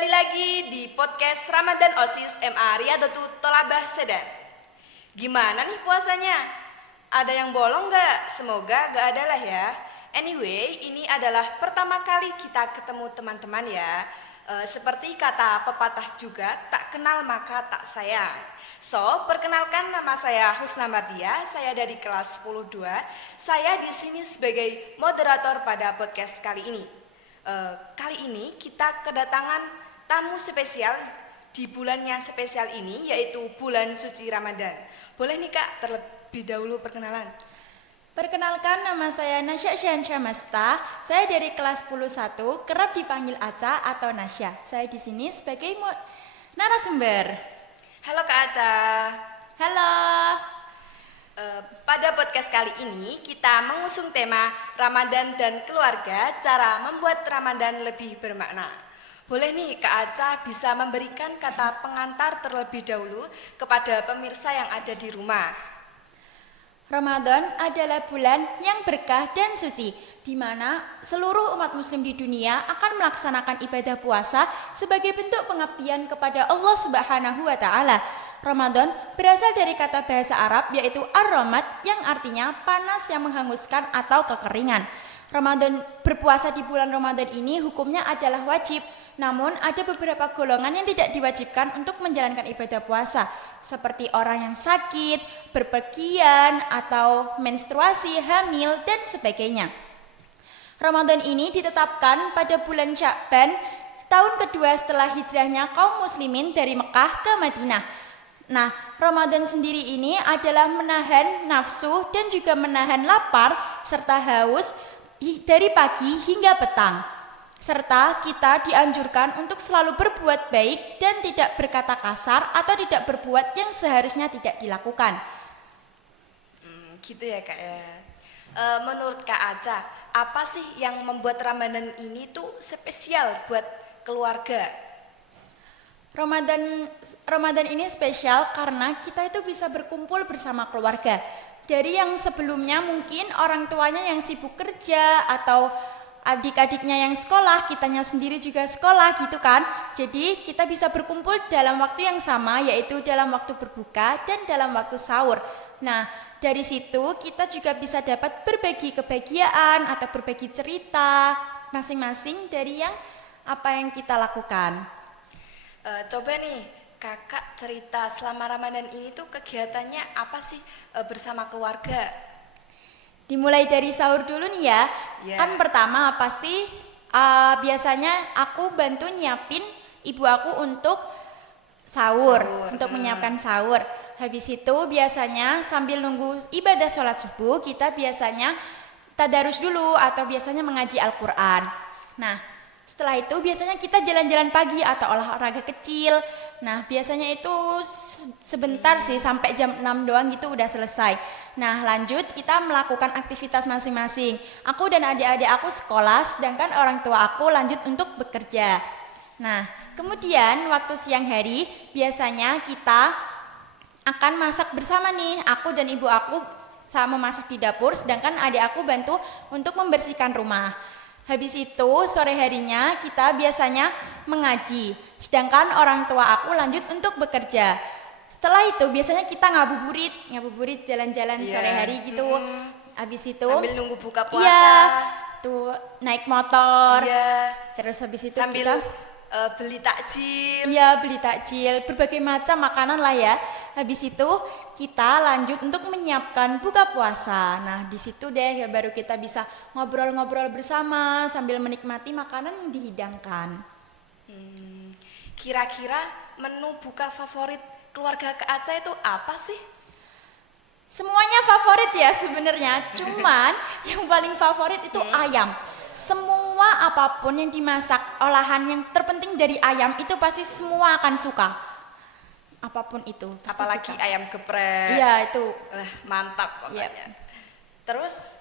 Kembali lagi di podcast Ramadan OSIS MA Riyadatul Thalabah Sedan. Gimana nih puasanya? Ada yang bolong gak? Semoga gak ada lah ya. Anyway, ini adalah pertama kali kita ketemu teman-teman ya. Seperti kata pepatah juga, tak kenal maka tak sayang. So, perkenalkan, nama saya Husna Mardia, saya dari kelas 10-2. Saya di sini sebagai moderator pada podcast kali ini. Kali ini kita kedatangan tamu spesial di bulan yang spesial ini, yaitu bulan suci Ramadan. Boleh nih Kak, terlebih dahulu perkenalan. Perkenalkan, nama saya Nasya Syahansyah Masta. Saya dari kelas 10-1, kerap dipanggil Aca atau Nasya. Saya di sini sebagai narasumber. Halo Kak Aca. Halo. Pada podcast kali ini kita mengusung tema Ramadan dan keluarga, cara membuat Ramadan lebih bermakna. Boleh nih Kak Aca bisa memberikan kata pengantar terlebih dahulu kepada pemirsa yang ada di rumah. Ramadan adalah bulan yang berkah dan suci, di mana seluruh umat muslim di dunia akan melaksanakan ibadah puasa sebagai bentuk pengabdian kepada Allah Subhanahu wa Ta'ala. Ramadan berasal dari kata bahasa Arab yaitu ar-ramad yang artinya panas yang menghanguskan atau kekeringan. Berpuasa di bulan Ramadan ini hukumnya adalah wajib, namun ada beberapa golongan yang tidak diwajibkan untuk menjalankan ibadah puasa, seperti orang yang sakit, berpergian, atau menstruasi, hamil, dan sebagainya. Ramadan ini ditetapkan pada bulan Sya'ban, tahun kedua setelah hijrahnya kaum muslimin dari Mekah ke Madinah. Nah, Ramadan sendiri ini adalah menahan nafsu dan juga menahan lapar serta haus dari pagi hingga petang. Serta kita dianjurkan untuk selalu berbuat baik dan tidak berkata kasar atau tidak berbuat yang seharusnya tidak dilakukan. Gitu ya Kak ya. Menurut Kak Aca, apa sih yang membuat Ramadan ini tuh spesial buat keluarga? Ramadan ini spesial karena kita itu bisa berkumpul bersama keluarga. Dari yang sebelumnya mungkin orang tuanya yang sibuk kerja atau adik-adiknya yang sekolah, kitanya sendiri juga sekolah gitu kan. Jadi kita bisa berkumpul dalam waktu yang sama, yaitu dalam waktu berbuka dan dalam waktu sahur. Nah, dari situ kita juga bisa dapat berbagi kebahagiaan atau berbagi cerita masing-masing dari apa yang kita lakukan. Coba nih Kakak cerita selama Ramadan ini tuh kegiatannya apa sih bersama keluarga? Dimulai dari sahur dulu nih ya. Yeah. Kan pertama pasti biasanya aku bantu nyiapin ibu aku untuk sahur. Untuk menyiapkan sahur. Habis itu biasanya sambil nunggu ibadah sholat subuh, kita biasanya tadarus dulu atau biasanya mengaji Al-Quran. Nah, setelah itu biasanya kita jalan-jalan pagi atau olahraga kecil. Nah, biasanya itu sebentar sih, sampai jam 6 doang gitu udah selesai. Nah, lanjut kita melakukan aktivitas masing-masing. Aku dan adik-adik aku sekolah, sedangkan orang tua aku lanjut untuk bekerja. Nah, kemudian waktu siang hari biasanya kita akan masak bersama nih. Aku dan ibu aku sama masak di dapur, sedangkan adik aku bantu untuk membersihkan rumah. Habis itu sore harinya kita biasanya mengaji, sedangkan orang tua aku lanjut untuk bekerja. Setelah itu biasanya kita ngabuburit jalan-jalan sore hari gitu. Habis itu sambil nunggu buka puasa. Iya, tuh naik motor. Iya. Terus habis itu sambil kita beli takjil. Iya, beli takjil, berbagai macam makanan lah ya. Habis itu kita lanjut untuk menyiapkan buka puasa. Nah, di situ deh ya baru kita bisa ngobrol-ngobrol bersama sambil menikmati makanan yang dihidangkan. Kira-kira menu buka favorit keluarga Kak Aca itu apa sih? Semuanya favorit ya sebenarnya, cuman yang paling favorit itu ayam. Semua apapun yang dimasak, olahan yang terpenting dari ayam itu pasti semua akan suka. Apapun itu. Apalagi suka. ayam geprek. Iya itu. Mantap pokoknya. Yep. Terus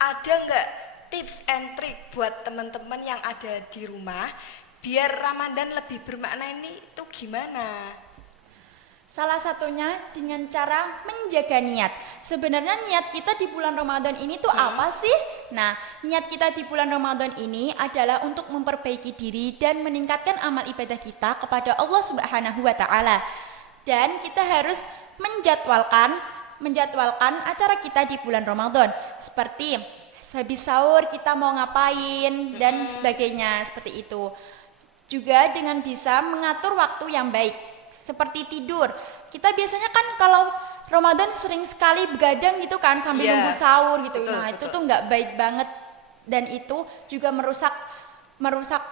ada nggak tips and trick buat teman-teman yang ada di rumah biar Ramadan lebih bermakna ini tuh gimana? Salah satunya dengan cara menjaga niat. Sebenarnya niat kita di bulan Ramadan ini tuh apa sih? Nah, niat kita di bulan Ramadan ini adalah untuk memperbaiki diri dan meningkatkan amal ibadah kita kepada Allah Subhanahu wa taala. Dan kita harus menjadwalkan acara kita di bulan Ramadan. Seperti habis sahur kita mau ngapain dan sebagainya, seperti itu. Juga dengan bisa mengatur waktu yang baik, seperti tidur. Kita biasanya kan kalau Ramadan sering sekali begadang gitu kan sambil Iya, nunggu sahur gitu. betul, Nah, itu betul. tuh nggak baik banget dan itu juga merusak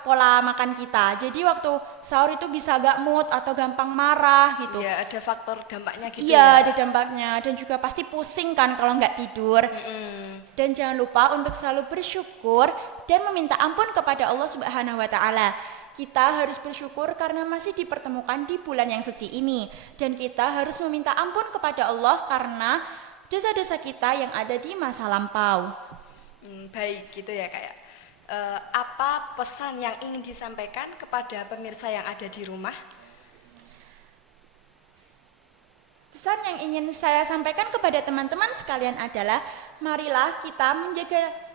pola makan kita. Jadi waktu sahur itu bisa gak mood atau gampang marah gitu. Iya, ada faktor dampaknya gitu Iya, ya. ada dampaknya dan juga pasti pusing kan kalau nggak tidur. Dan jangan lupa untuk selalu bersyukur dan meminta ampun kepada Allah Subhanahu wa taala. Kita harus bersyukur karena masih dipertemukan di bulan yang suci ini dan kita harus meminta ampun kepada Allah karena dosa-dosa kita yang ada di masa lampau. Baik gitu ya kayak apa pesan yang ingin disampaikan kepada pemirsa yang ada di rumah? Pesan yang ingin saya sampaikan kepada teman-teman sekalian adalah marilah kita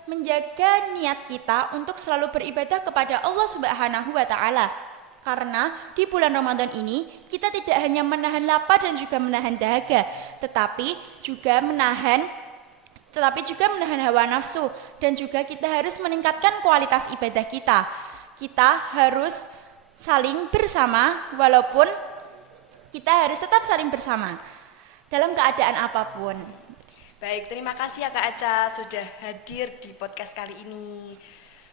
menjaga niat kita untuk selalu beribadah kepada Allah Subhanahu wa taala. Karena di bulan Ramadan ini kita tidak hanya menahan lapar dan juga menahan dahaga, tetapi juga menahan hawa nafsu dan juga kita harus meningkatkan kualitas ibadah kita. Kita harus saling bersama walaupun kita harus tetap saling bersama dalam keadaan apapun. Baik, terima kasih ya Kak Aca sudah hadir di podcast kali ini.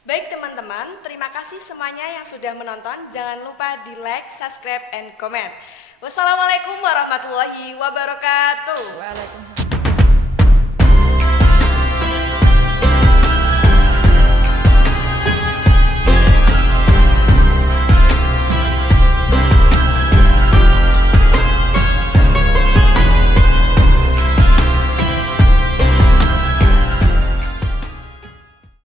Baik teman-teman, terima kasih semuanya yang sudah menonton. Jangan lupa di like, subscribe, and comment. Wassalamualaikum warahmatullahi wabarakatuh. Waalaikumsalam.